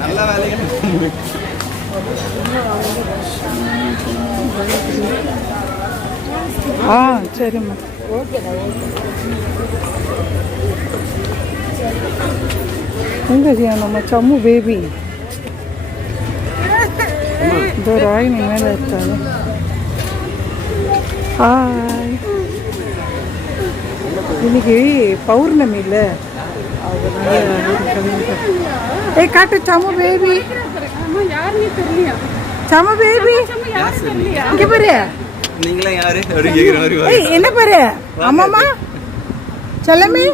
நல்ல வேலைகள் ஆ சரிம்மா. எங்க இருக்கியா நம்ம சம்மு பேபி இந்த ராயினி மேலே இருக்காங்க ஹாய் இன்னைக்கு பௌர்ணமி இல்லை அதனால ஏய் காட்டு சம்மு பேபி சம்மு பேபி இங்க பாரு. நீங்களாம் யாரு? அப்படி மாதிரி. ஏய் என்ன பாரு? அம்மாமா செல்லமே.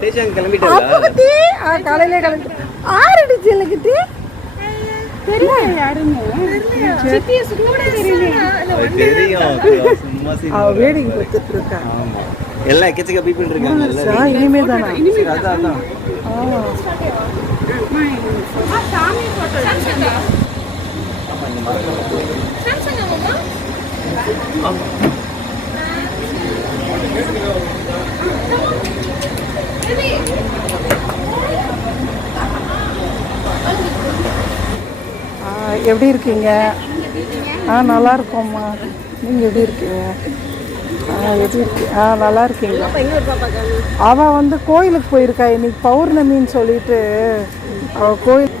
டேஷன் அப்பா கிளம்பிட்டாங்களா குட்டி. ஆ காலையில கிளம்பி. ஆறு தெரியல யாருன்னு. அது தெரியும் வேடிக்கை பார்த்துட்டு ஆமா எல்லாம் எக்கச்சக்க பீப்புள் இருக்காங்க. இனிமே தானா? அதான் அதான் ஆ, எப்படி இருக்கீங்க? ஆ நல்லா இருக்கோம்மா. நீங்கள் எப்படி இருக்கீங்க? ஆ எப்படி இருக்கீங்க ஆ நல்லா இருக்கீங்க. அவள் வந்து கோயிலுக்கு போயிருக்கா. இன்னைக்கு பௌர்ணமின்னு சொல்லிட்டு அவள் கோயில்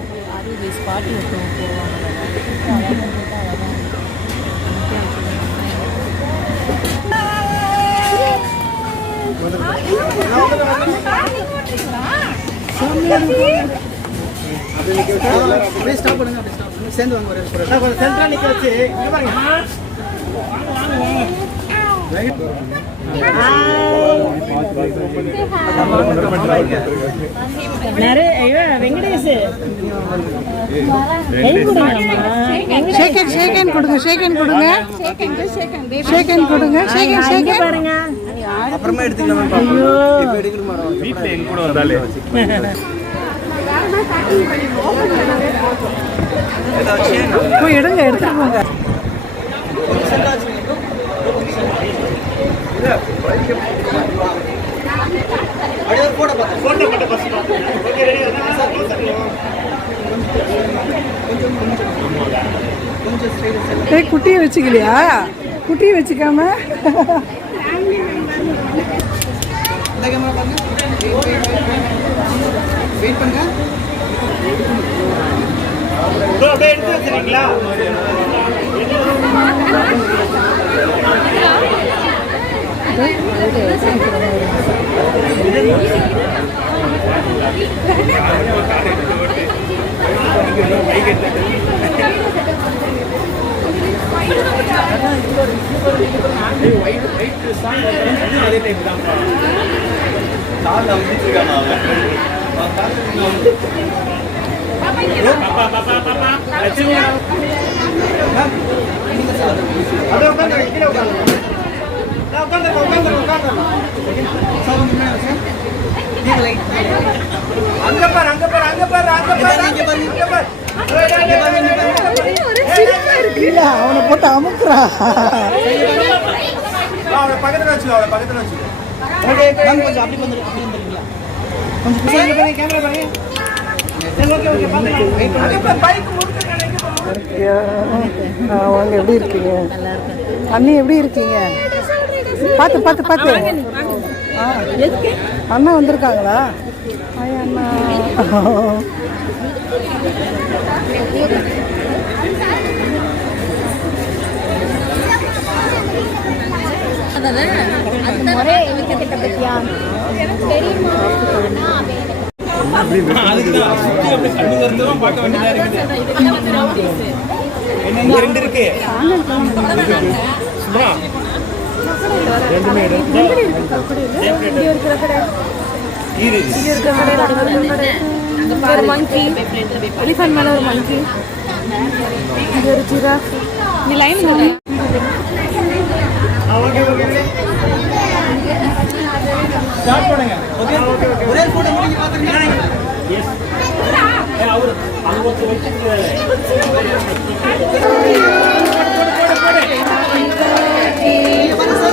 சேர்ந்து வாங்க சென்ட்ரா நிக்க வச்சு இங்க பாருங்க ஷேக்கன் ஷேக்கன் கொடுங்க ஷேக்கன் கொடுங்க ஷேக்கன் கொடுங்க. ஷேக்கன் ஷேக்கன் அப்புறமா எடுத்துக்கலாம் இப்போ எடுக்கணுமா வீட்டில் எங்க கூட வந்தாலே. போய் எடுங்க எடுத்துட்டு போங்க. ஏ குட்டியை வச்சுக்கலையா? குட்டியை வச்சுக்காம. வெயிட் பண்ணுங்க அப்படியே எடுத்து வச்சுருக்கீங்களா? உட்காந்து உட்காந்து உட்காந்து உட்காந்து சார் கொஞ்சம் மேலே சார் நீங்க லைட் அங்க பாரு அங்க பாரு அங்க பாரு அங்க பாரு இங்க பாரு இங்க பாரு இல்ல அவனை போட்டு அமுக்குறா பக்கத்துல வச்சுக்கோ பக்கத்துல வச்சுக்கோ கொஞ்சம் அப்படி அப்படி கொஞ்சம் பாருங்க கேமரா பாருங்க அவங்க எப்படி இருக்கீங்க அண்ணி எப்படி இருக்கீங்க பார்த்து பார்த்து பார்த்து ஆ அண்ணா வந்திருக்காங்களா? ஹாய் அண்ணா. இங்க ரெண்டு இருக்கு. ஒரு மங்கி எலிஃபண்ட் மேல ஒரு மங்கி இது ஒரு ஜிராஃப் நீ லைன் ஸ்டார்ட் பண்ணுங்க ஓகே ஒரே போட்டோ முடிஞ்சு பார்த்துருங்க Happy birthday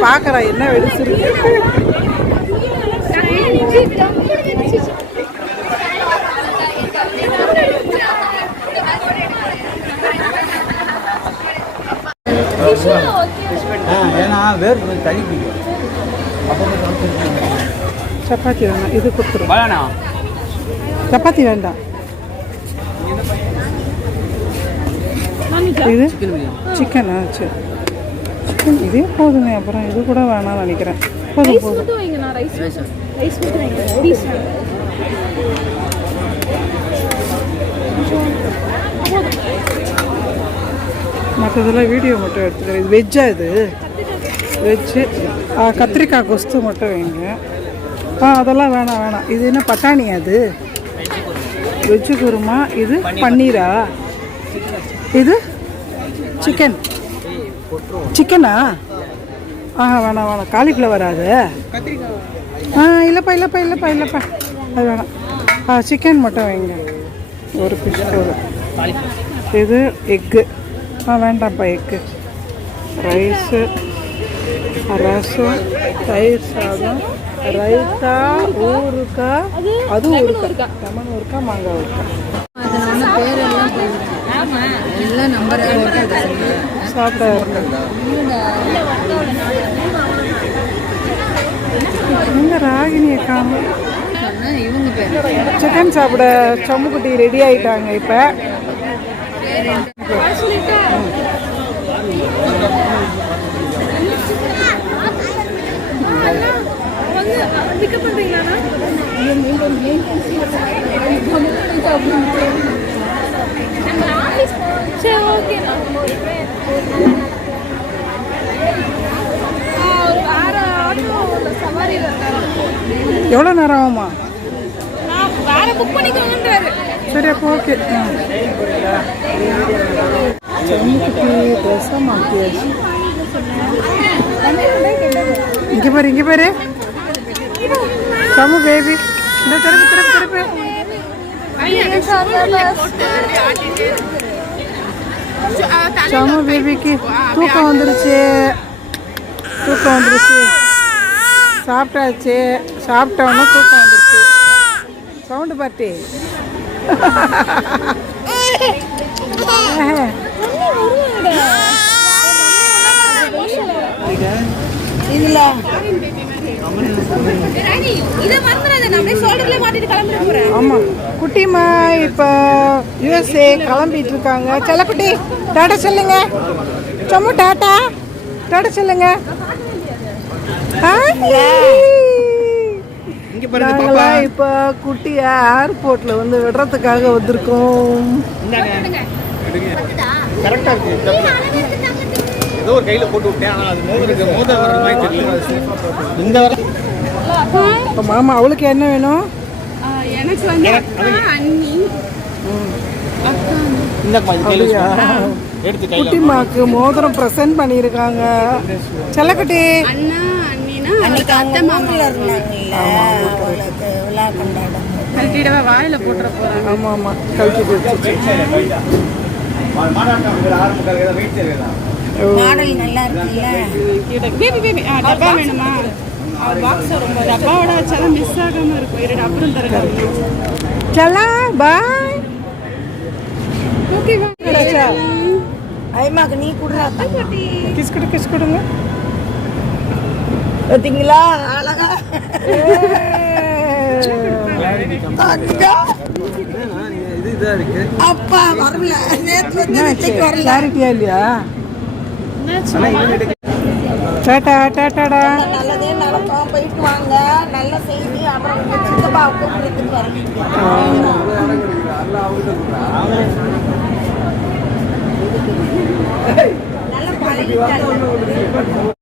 அங்கேயே பார்க்கறா என்ன வெடிச்சிருக்கு? ஏன்னா வேறு தனி பிடிக்கும் சப்பாத்தி வேணாம் இது கொடுத்துரும். பலானா சப்பாத்தி வேண்டாம். இது சிக்கனா சரி. சிக்கன் இதே போதுங்க அப்புறம் இது கூட வேணாம்னு நினைக்கிறேன். போதும் போதும். மட்டும் வைங்க நான் ரைஸ் ரைஸ் மட்டும் வைங்க. ப்ளீஸ் மற்றதெல்லாம் வீடியோ மட்டும் எடுத்துக்கிறேன். இது வெஜ்ஜா இது? வெஜ்ஜு ஆ, கத்திரிக்காய் கொஸ்து மட்டும் வைங்க. ஆ அதெல்லாம் வேணாம் வேணாம். இது என்ன பட்டாணியா அது? வெஜ்ஜு குருமா. இது பன்னீரா. இது? சிக்கன் சிக்கனா ஆ வேணாம் வேணாம். காலிஃப்ளவர் அது? ஆ இல்லைப்பா இல்லைப்பா இல்லைப்பா இல்லைப்பா. அது வேணாம். ஆ சிக்கன் மட்டும் வைங்க. ஒரு பீஸ் போதும். இது எக்கு ஆ வேண்டாம்ப்பா எக்கு ரைஸு ரசம் தயிர் சாதம் ரைத்தா ஊறுக்காய் அது ஊறுக்காய் லெமன் ஊறுக்காய் மாங்காய் ஊறுக்காய் சாப்பிட எங்க ராகினியை காணும் சிக்கன் சாப்பிட சம்முக்குட்டி ரெடி ஆயிட்டாங்க இப்போ. பிக்கப் பண்றீங்களா சரி ஓகே வேற ஆட்டோ சவாரியில் இருக்காரு எவ்வளோ நேரம் ஆகுமா? நான் வேற புக் பண்ணிக்கோங்கன்றாரு சரி அப்போ ஓகே சம்முக்குட்டி ட்ரெஸ்ஸை மாற்றியாச்சு இங்கே பாரு இங்கே பாரு. சமு பேபி இந்த திருப்பி திருப்பி திருப்பி. சமு பேபிக்கு தூக்கம் வந்துருச்சு. தூக்கம் வந்துருச்சு. சாப்பிட்டாச்சு. சாப்பிட்டோன்னு தூக்கம் வந்துருச்சு. சவுண்டு பாட்டி. இதை மறந்துடாத நான் அப்படியே ஷோல்டர்ல மாட்டிட்டு கிளம்பிட போறேன். ஆமாம் குட்டிமா இப்போ யூஎஸ்ஏ கிளம்பிட்டு இருக்காங்க செல்லக்குட்டி டாடா சொல்லுங்க. சும்மா டாட்டா டாடா சொல்லுங்க. இங்க பாருங்க பாப்பா. நாங்களாம் இப்போ குட்டியை ஏர்போர்ட்ல வந்து விடுறதுக்காக வந்திருக்கோம். ஏதோ ஒரு கையில போட்டு விட்டேன் ஆனால் அது மோதிருக்கு மோத வர மாதிரி தெரியல. இந்த வர இப்போ மாமா அவளுக்கு என்ன வேணும்? எனக்கு வந்து அக்கா அண்ணி. இந்த மாதிரி கையில அப்படியா? எடுத்து கையில குட்டிமாக்கு மோதிரம் ப்ரெசென்ட் பண்ணியிருக்காங்க. செல்லக்குட்டி. அண்ணா அண்ணினா அன்னைக்கு அத்தை மாமா. கழட்டிடவா வாயில போட்டுற போறாங்க. ஆமாம் ஆமாம் கழிச்சு போச்சு மாநாட்டம் ஆரம்பிக்காத வெயிட் செய்யலாம் பேபி பேபி ஆ டப்பா வேணுமா? டப்பாவோட வச்சாதான் மிஸ் ஆகாம இருக்கும். இரு அப்புறம் தரக்காங்க சலா பாய் ஓகே கிடைச்சா ஐமாக்கு நீ குடுறா. கிஸ் கொடு கிஸ் கொடுங்க. பார்த்தீங்களா அழகா. அக்கா. இது இதா இருக்கு அப்பா வரல. நேற்று வந்து இன்னைக்கு வரல. கிளாரிட்டியா இல்லையா? டாட்டா டாட்டாடா நல்லதே நடக்கும் போயிட்டு வாங்க. நல்ல செய்தி. அப்புறம் உங்க சித்தப்பா கூப்பிடுறதுக்கு வரீங்க நல்ல பழகிட்டாங்க